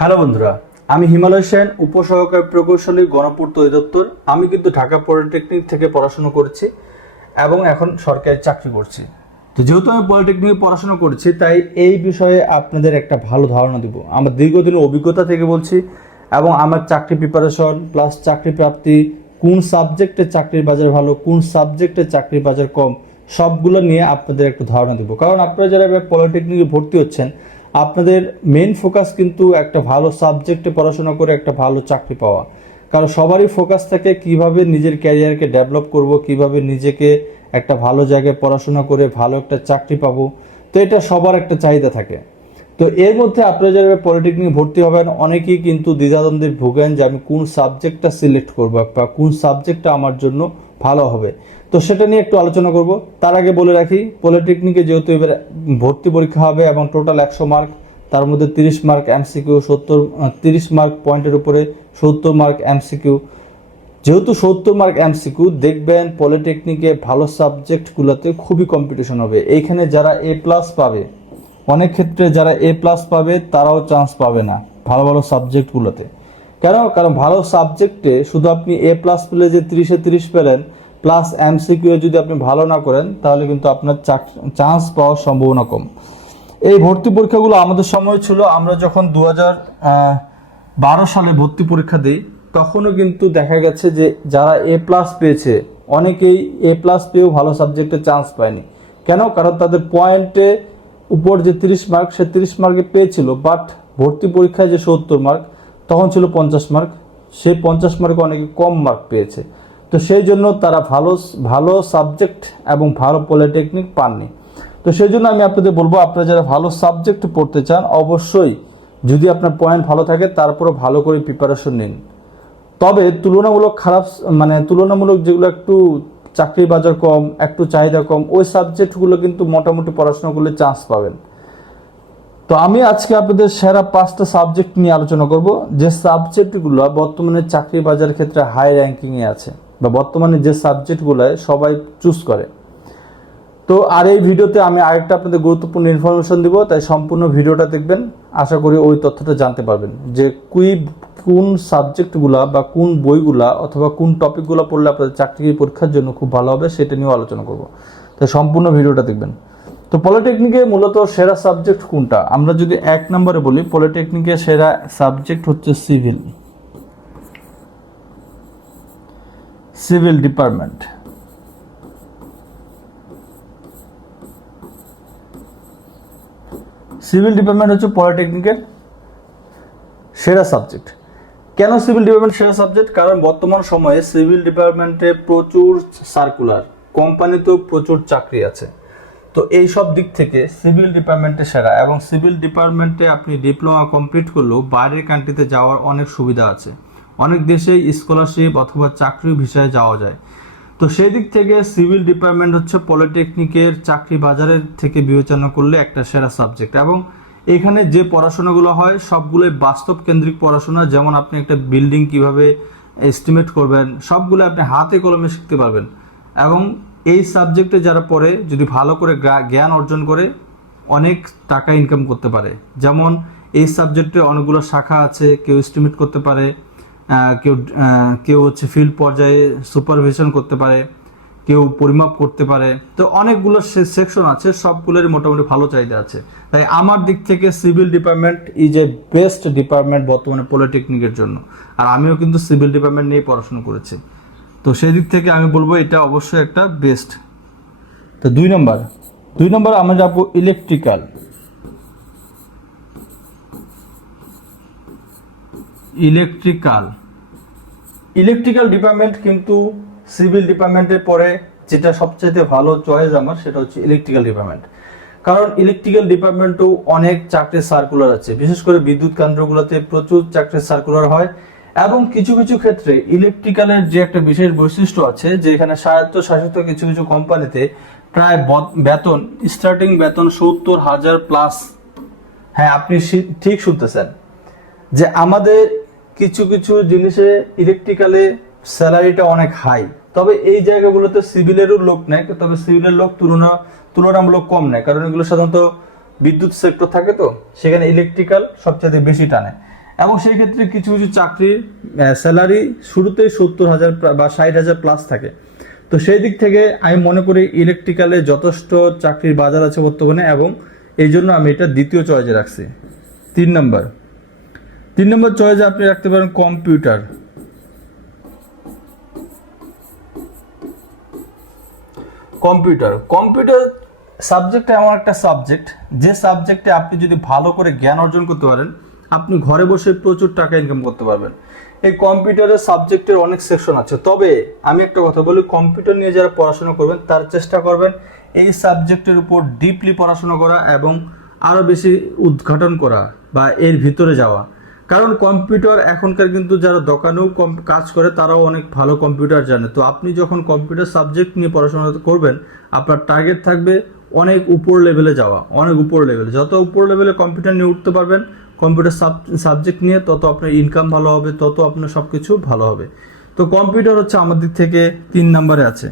Hello বন্ধুরা, আমি হিমালয় সেন, উপসহকারী প্রকৌশলী গণপূর্ত অধিদপ্তর। আমি কিন্তু ঢাকা পলিটেকনিক থেকে পড়াশোনা করছি এবং এখন সরকারি চাকরি করছি। তো যেহেতু আমি পলিটেকনিকে পড়াশোনা করছি, তাই এই বিষয়ে আপনাদের একটা ভালো ধারণা দিব। আমার দীর্ঘদিনের অভিজ্ঞতা থেকে বলছি এবং আমার চাকরি প্রিপারেশন প্লাস চাকরি প্রাপ্তি, কোন সাবজেক্টে চাকরির বাজার ভালো, কোন সাবজেক্টে চাকরির বাজার কম, সবগুলো নিয়ে আপনাদের একটু ধারণা দেবো। কারণ আপনারা যারা পলিটেকনিকে ভর্তি হচ্ছেন আপনাদের মেন ফোকাস কিন্তু একটা ভালো সাবজেক্টে পড়াশোনা করে একটা ভালো চাকরি পাওয়া। কারণ সবারই ফোকাস থাকে কীভাবে নিজের ক্যারিয়ারকে ডেভেলপ করব, কীভাবে নিজেকে একটা ভালো জায়গায় পড়াশোনা করে ভালো একটা চাকরি পাবো। তো এটা সবার একটা চাহিদা থাকে। তো এর মধ্যে আপনারা যারা পলিটেকনিক ভর্তি হবেন, অনেকেই কিন্তু দ্বিধাদ্বন্দ্বে ভোগেন যে আমি কোন সাবজেক্টটা সিলেক্ট করব বা কোন সাবজেক্টটা আমার জন্য ভালো হবে। তো সেটা নিয়ে একটু আলোচনা করব। তার আগে বলে রাখি, পলিটেকনিকে যেহেতু এবার ভর্তি পরীক্ষা হবে এবং টোটাল একশো মার্ক তার মধ্যে তিরিশ মার্ক এমসিকিউ সত্তর তিরিশ মার্ক পয়েন্টের উপরে সত্তর মার্ক এমসিকিউ যেহেতু সত্তর মার্ক এমসিকিউ দেখবেন পলিটেকনিকে ভালো সাবজেক্টগুলোতে খুবই কম্পিটিশন হবে। এইখানে যারা এ প্লাস পাবে, অনেক ক্ষেত্রে যারা এ প্লাস পাবে, তারাও চান্স পাবে না ভালো ভালো সাবজেক্টগুলোতে কেন? কারণ ভালো সাবজেক্টে শুধু আপনি এ প্লাস পেলে যে তিরিশে তিরিশ পেলেন প্লাস এমসিকিউ যদি আপনি ভালো না করেন, তাহলে কিন্তু আপনার চান্স পাওয়ার সম্ভাবনা কম। এই ভর্তি পরীক্ষাগুলো আমাদের সময় ছিল, আমরা যখন দু বারো সালে ভর্তি পরীক্ষা দিই, তখনও কিন্তু দেখা গেছে যে যারা এ প্লাস পেয়েছে, অনেকেই এ প্লাস পেয়েও ভালো সাবজেক্টে চান্স পায়নি। কেন? কারণ তাদের পয়েন্টে উপর যে তিরিশ মার্ক সে তিরিশ মার্কে পেয়েছিল বাট ভর্তি পরীক্ষায় যে সত্তর মার্ক তখন ছিল পঞ্চাশ মার্ক সেই পঞ্চাশ মার্কে অনেকে কম মার্ক পেয়েছে। তো সেই জন্য তারা ভালো ভালো সাবজেক্ট এবং ভালো পলিটেকনিক পাননি। তো সেই জন্য আমি আপনাদের বলব, আপনারা যারা ভালো সাবজেক্ট পড়তে চান, অবশ্যই যদি আপনার পয়েন্ট ভালো থাকে তারপরে ভালো করে প্রিপারেশন নিন। তবে তুলনামূলক খারাপ মানে তুলনামূলক যেগুলো একটু চাকরির বাজার কম, একটু চাহিদা কম, ওই সাবজেক্টগুলো কিন্তু মোটামুটি পড়াশোনা করলে চান্স পাবেন। তো আমি আজকে আপনাদের সেরা পাঁচটা সাবজেক্ট নিয়ে আলোচনা করব। যে সাবজেক্টগুলো বর্তমানে চাকরি বাজার ক্ষেত্রে হাই র্যাঙ্কিংয়ে আছে। বা বর্তমানে যে সাবজেক্টগুলো সবাই চুজ করে। তো আর এই ভিডিওতে আমি আরেকটা আপনাদের গুরুত্বপূর্ণ ইনফরমেশন দিব, তাই সম্পূর্ণ ভিডিওটা দেখবেন। আশা করি ওই তথ্যটা জানতে পারবেন যে কুই কোন সাবজেক্টগুলা বা কোন বইগুলা অথবা কোন টপিকগুলো পড়লে আপনাদের চাকরি পরীক্ষার জন্য খুব ভালো হবে, সেটা নিয়েও আলোচনা করব। তাই সম্পূর্ণ ভিডিওটা দেখবেন। তো পলিটেকনিকে মূলত সেরা সাবজেক্ট কোনটা? আমরা যদি এক নম্বরে বলি, পলিটেকনিকে সেরা সাবজেক্ট হচ্ছে civil. Civil department. Civil department হচ্ছে পলিটেকনিকের সেরা সাবজেক্ট। কেন সিভিল ডিপার্টমেন্ট সেরা সাবজেক্ট? কারণ বর্তমান সময়ে সিভিল ডিপার্টমেন্টে প্রচুর সার্কুলার কোম্পানিতেও প্রচুর চাকরি আছে। তো এই সব দিক থেকে সিভিল ডিপার্টমেন্টে সেরা এবং সিভিল ডিপার্টমেন্টে আপনি ডিপ্লোমা কমপ্লিট করলেও বাইরের কান্ট্রিতে যাওয়ার অনেক সুবিধা আছে। অনেক দেশেই স্কলারশিপ অথবা চাকরি ভিসায় যাওয়া যায়। তো সেই দিক থেকে সিভিল ডিপার্টমেন্ট হচ্ছে পলিটেকনিকের চাকরি বাজারের থেকে বিবেচনা করলে একটা সেরা সাবজেক্ট এবং এখানে যে পড়াশোনাগুলো হয়, সবগুলোই বাস্তব কেন্দ্রিক পড়াশোনা। যেমন আপনি একটা বিল্ডিং কীভাবে এস্টিমেট করবেন, সবগুলো আপনি হাতে কলমে শিখতে পারবেন। এবং এই সাবজেক্টে যারা পড়ে, যদি ভালো করে জ্ঞান অর্জন করে, অনেক টাকা ইনকাম করতে পারে। যেমন এই সাবজেক্টে অনেকগুলো শাখা আছে, কেউ এস্টিমেট করতে পারে। কেউ কেউ হচ্ছে ফিল্ড পর্যায়ে সুপারভিশন করতে পারে, কেউ পরিমাপ করতে পারে। তো অনেকগুলো সেকশন আছে সবগুলোরই মোটামুটি ভালো চাহিদা আছে। তাই আমার দিক থেকে civil department is a best department বর্তমানে পলিটেকনিকের জন্য। আর আমিও কিন্তু সিভিল ডিপার্টমেন্ট নিয়ে পড়াশোনা করেছি। তো সেই দিক থেকে আমি বলব এটা অবশ্যই একটা বেস্ট তো দুই নম্বর দুই নম্বর আমরা যাব ইলেকট্রিক্যাল ইলেকট্রিক্যাল ইলেকট্রিক্যাল ডিপার্টমেন্ট কিন্তু সিভিল ডিপার্টমেন্টের পরে যেটা সবচেয়ে ভালো চয়েস আমার, সেটা হচ্ছে ইলেকট্রিক্যাল ডিপার্টমেন্ট। কারণ ইলেকট্রিক্যাল ডিপার্টমেন্টও অনেক চাকরির সার্কুলার আছে, বিশেষ করে বিদ্যুৎ কেন্দ্রগুলোতে প্রচুর চাকরির সার্কুলার হয়। এবং কিছু কিছু ক্ষেত্রে ইলেকট্রিক্যালের যে একটা বিশেষ বৈশিষ্ট্য আছে, যে এখানে স্বায়ত্ত শাসিত কিছু কিছু কোম্পানিতে প্রায় বেতন স্টার্টিং বেতন সত্তর হাজার প্লাস হ্যাঁ আপনি ঠিক শুনতেছেন। যে আমাদের কিছু কিছু জিনিসে ইলেকট্রিক্যালে স্যালারিটা অনেক হাই তবে এই জায়গাগুলোতে সিভিলেরও লোক নেয়, তবে সিভিলের লোক তুলনা তুলনামূলক কম নেয়, কারণ এগুলো সাধারণত বিদ্যুৎ সেক্টর থাকে তো, সেখানে ইলেকট্রিক্যাল সবচেয়ে বেশি টানে। এবং সেই ক্ষেত্রে কিছু কিছু চাকরির স্যালারি শুরুতেই সত্তর হাজার বা ষাট হাজার প্লাস থাকে। তো সেই দিক থেকে আমি মনে করি ইলেকট্রিক্যালে যথেষ্ট চাকরির বাজার আছে বর্তমানে, এবং এই জন্য আমি এটা দ্বিতীয় চয়েসে রাখছি। তিন নম্বর। তিন নম্বর চয়েসে আপনি রাখতে পারেন কম্পিউটার কম্পিউটার কম্পিউটার সাবজেক্ট এমন একটা সাবজেক্ট যে সাবজেক্টে আপনি যদি ভালো করে জ্ঞান অর্জন করতে পারেন, আপনি ঘরে বসে প্রচুর টাকা ইনকাম করতে পারবেন। এই কম্পিউটারের সাবজেক্টের অনেক সেকশন আছে, তবে আমি একটা কথা বলি কম্পিউটার নিয়ে যারা পড়াশোনা করবেন, তার চেষ্টা করবেন এই সাবজেক্টের উপর ডিপলি পড়াশোনা করা এবং আরও বেশি উদ্ঘাটন করা বা এর ভিতরে যাওয়া। কারণ কম্পিউটার এখনকার কিন্তু যারা দোকানেও কাজ করে, তারাও অনেক ভালো কম্পিউটার জানে। তো আপনি যখন কম্পিউটার সাবজেক্ট নিয়ে পড়াশোনা করবেন, আপনার টার্গেট থাকবে অনেক উপর লেভেলে যাওয়া, অনেক উপর লেভেলে যত উপর লেভেলে কম্পিউটার নিয়ে উঠতে পারবেন কম্পিউটার সাব সাবজেক্ট নিয়ে তত আপনার ইনকাম ভালো হবে, তত আপনার সব কিছু ভালো হবে। তো কম্পিউটার হচ্ছে আমাদের থেকে তিন নম্বরে আছে,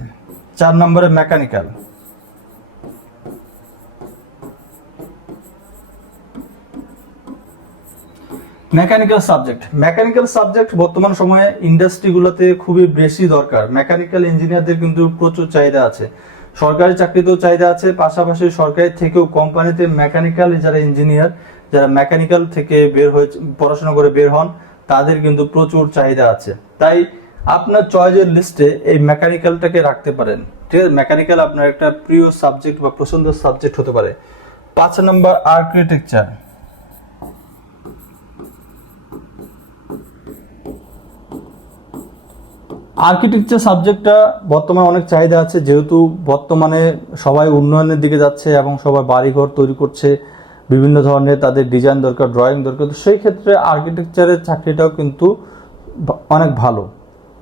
চার নম্বরে mechanical mechanical subject mechanical subject বর্তমান সময়ে ইন্ডাস্ট্রিগুলোতে খুবই বেশি দরকার। মেকানিক্যাল ইঞ্জিনিয়ারদের কিন্তু প্রচুর চাহিদা আছে। সরকারি চাকরিতেও চাহিদা আছে, পাশাপাশি সরকারি থেকেও কোম্পানিতে মেকানিক্যাল যারা ইঞ্জিনিয়ার যারা মেকানিক্যাল থেকে বের হয়ে পড়াশোনা করে বের হন, তাদের কিন্তু প্রচুর চাহিদা আছে। তাই আপনার চয়েসের লিস্টে এই মেকানিক্যালটাকে রাখতে পারেন। ঠিক আছে? মেকানিক্যাল আপনার একটা প্রিয় সাবজেক্ট বা পছন্দের সাবজেক্ট হতে পারে। পাঁচ নম্বর আর্কিটেকচার আর্কিটেকচার সাবজেক্টটা বর্তমানে অনেক চাহিদা আছে, যেহেতু বর্তমানে সবাই উন্নয়নের দিকে যাচ্ছে এবং সবাই বাড়িঘর তৈরি করছে, বিভিন্ন ধরনের তাদের ডিজাইন দরকার ড্রয়িং দরকার, তো সেই ক্ষেত্রে আর্কিটেকচারের চাকরিটাও কিন্তু অনেক ভালো।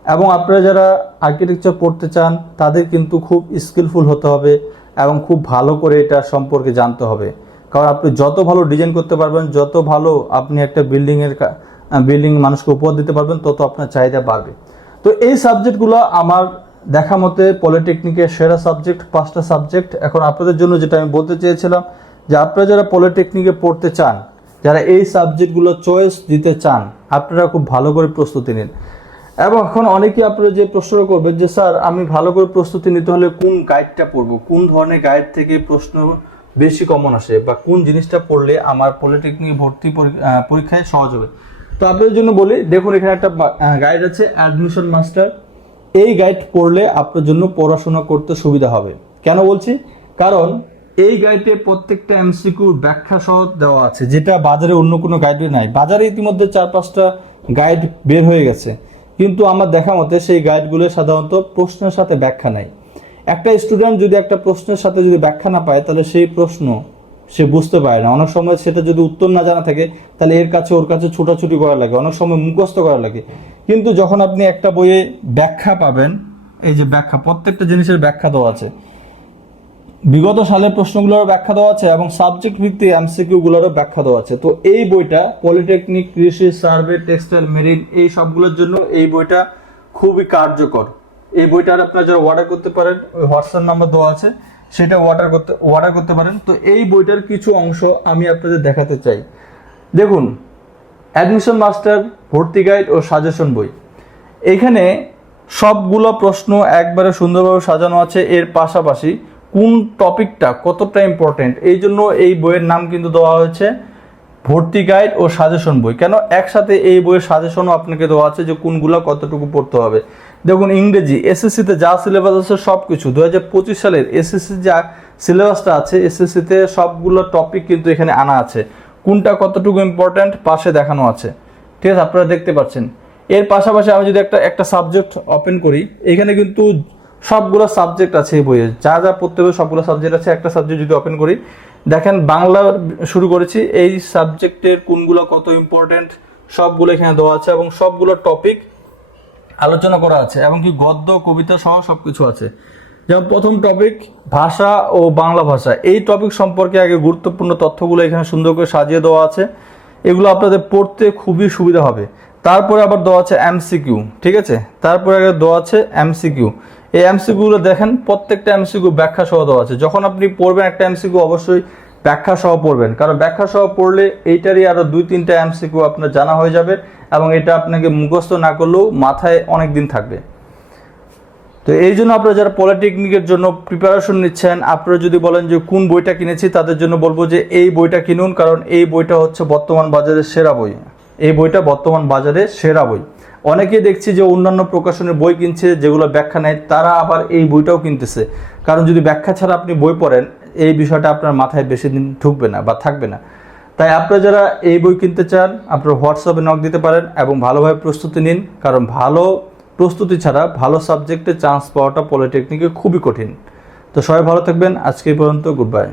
এবং আপনারা যারা আর্কিটেকচার পড়তে চান, তাদের কিন্তু খুব স্কিলফুল হতে হবে এবং খুব ভালো করে এটা সম্পর্কে জানতে হবে। কারণ আপনি যত ভালো ডিজাইন করতে পারবেন, যত ভালো আপনি একটা বিল্ডিংয়ের বিল্ডিং মানুষকে উপহার দিতে পারবেন, তত আপনার চাহিদা বাড়বে। তো এই সাবজেক্টগুলো আমার দেখা মতে পলিটেকনিকের সেরা সাবজেক্ট পাঁচটা সাবজেক্ট এখন আপনাদের জন্য যেটা আমি বলতে চেয়েছিলাম যে আপনারা যারা পলিটেকনিকে পড়তে চান, যারা এই সাবজেক্টগুলো চয়েস দিতে চান, আপনারা খুব ভালো করে প্রস্তুতি নিন। এবং এখন অনেকেই আপনারা যে প্রশ্ন করবেন যে, স্যার, আমি ভালো করে প্রস্তুতি নিতে হলে কোন গাইডটা পড়ব? কোন ধরনের গাইড থেকে প্রশ্ন বেশি কমন আসে? বা কোন জিনিসটা পড়লে আমার পলিটেকনিক ভর্তি পরী- পরীক্ষায় সহজ হবে? তো আপনাদের জন্য বলি, দেখুন, এখানে একটা গাইড আছে অ্যাডমিশন মাস্টার এই গাইড পড়লে আপনার জন্য পড়াশোনা করতে সুবিধা হবে। কেন বলছি? কারণ এই গাইডে প্রত্যেকটা এমসিকিউর ব্যাখ্যা সহ দেওয়া আছে, যেটা বাজারে অন্য কোনো গাইডে নাই। বাজারে ইতিমধ্যে চার পাঁচটা গাইড বের হয়ে গেছে। কিন্তু আমার দেখা মতে সেই গাইডগুলো সাধারণত প্রশ্নের সাথে ব্যাখ্যা নাই। একটা স্টুডেন্ট যদি একটা প্রশ্নের সাথে যদি ব্যাখ্যা না পায়, তাহলে সেই প্রশ্ন সে বুঝতে পারে না। অনেক সময় সেটা যদি উত্তর না জানা থাকে, তাহলে এর কাছে ওর কাছে ছোটাছুটি করা লাগে, অনেক সময় মুখস্থ করা লাগে। কিন্তু যখন আপনি একটা বইয়ে ব্যাখ্যা পাবেন, এই যে ব্যাখ্যা, প্রত্যেকটা জিনিসের ব্যাখ্যা দেওয়া আছে। বিগত সালের প্রশ্নগুলোরও ব্যাখ্যা দেওয়া আছে এবং সাবজেক্ট ভিত্তিক এমসিকিউ গুলোরও ব্যাখ্যা দেওয়া আছে। তো এই বইটা পলিটেকনিক কৃষি সার্ভে টেক্সটাইল মেরিন এই সবগুলোর জন্য এই বইটা খুবই কার্যকর। এই বইটা আর আপনারা যারা অর্ডার করতে পারেন, ওই হোয়াটসঅ্যাপ নাম্বার দেওয়া আছে। সেটা অর্ডার করতে অর্ডার করতে পারেন। তো এই বইটার কিছু অংশ আমি আপনাদের দেখাতে চাই। দেখুন অ্যাডমিশন মাস্টার ভর্তি গাইড ও সাজেশন বই। এখানে সবগুলো প্রশ্ন একবারে সুন্দরভাবে সাজানো আছে। এর পাশাপাশি কোন টপিকটা কতটা ইম্পর্টেন্ট এই জন্য এই বইয়ের নাম কিন্তু দেওয়া হয়েছে ভর্তি গাইড ও সাজেশন বই। কেন একসাথে এই বইয়ের সাজেশনও আপনাকে দেওয়া আছে যে কোনগুলো কতটুকু পড়তে হবে। দেখুন ইংরেজি এসএসসিতে যা সিলেবাস আছে সব কিছু দু হাজার পঁচিশ সালের এসএসসি যা সিলেবাসটা আছে এসএসসিতে সবগুলো টপিক কিন্তু এখানে আনা আছে। কোনটা কতটুকু ইম্পর্ট্যান্ট পাশে দেখানো আছে। ঠিক আছে, আপনারা দেখতে পাচ্ছেন। এর পাশাপাশি আমি যদি একটা একটা সাবজেক্ট ওপেন করি, এখানে কিন্তু সবগুলো সাবজেক্ট আছে এই বইয়ে। যা যা পড়তে হবে সবগুলো সাবজেক্ট আছে। একটা সাবজেক্ট যদি ওপেন করি, দেখেন বাংলা শুরু করেছি, এই সাবজেক্টের কোনগুলো কত ইম্পর্ট্যান্ট সবগুলো এখানে দেওয়া আছে এবং সবগুলো টপিক আলোচনা করা আছে, এবং কি গদ্য, কবিতা সহ সবকিছু আছে। যেমন প্রথম টপিক ভাষা ও বাংলা ভাষা। এই টপিক সম্পর্কে আগে গুরুত্বপূর্ণ তথ্যগুলো এখানে সুন্দর করে সাজিয়ে দেওয়া আছে। এগুলো আপনাদের পড়তে খুবই সুবিধা হবে। তারপরে আবার দেওয়া আছে এমসিকিউ ঠিক আছে? তারপরে আগে দেওয়া আছে এমসিকিউ এই এমসিকিউগুলো দেখেন, প্রত্যেকটা এমসিকিউ ব্যাখ্যা সহ দেওয়া আছে। যখন আপনি পড়বেন একটা এমসিকিউ অবশ্যই ব্যাখ্যা সহ পড়বেন। কারণ ব্যাখ্যা সহ পড়লে এইটারই আরও দুই, তিনটা এমসিকিউ আপনার জানা হয়ে যাবে এবং এটা আপনাকে মুখস্থ না করলেও মাথায় অনেক দিন থাকবে। তো এই জন্য আপনারা যারা পলিটেকনিকের জন্য প্রিপারেশন নিচ্ছেন, আপনারা যদি বলেন যে কোন বইটা কিনেছি, তাদের জন্য বলব যে এই বইটা কিনুন, কারণ এই বইটা হচ্ছে বর্তমান বাজারের সেরা বই। এই বইটা বর্তমান বাজারে সেরা বই। অনেকেই দেখছি যে অন্যান্য প্রকাশনের বই কিনছে, যেগুলো ব্যাখ্যা নেয় তারা আবার এই বইটাও কিনতেছে। কারণ যদি ব্যাখ্যা ছাড়া আপনি বই পড়েন এই বিষয়টা আপনার মাথায় বেশি দিন ঢুকবে না বা থাকবে না। তাই আপনারা যারা এই বই কিনতে চান, আপনারা হোয়াটসঅ্যাপে নক দিতে পারেন এবং ভালোভাবে প্রস্তুতি নিন, কারণ ভালো প্রস্তুতি ছাড়া ভালো সাবজেক্টে চান্স পাওয়াটা পলিটেকনিকে খুবই কঠিন। তো সবাই ভালো থাকবেন, আজকে পর্যন্ত গুড বাই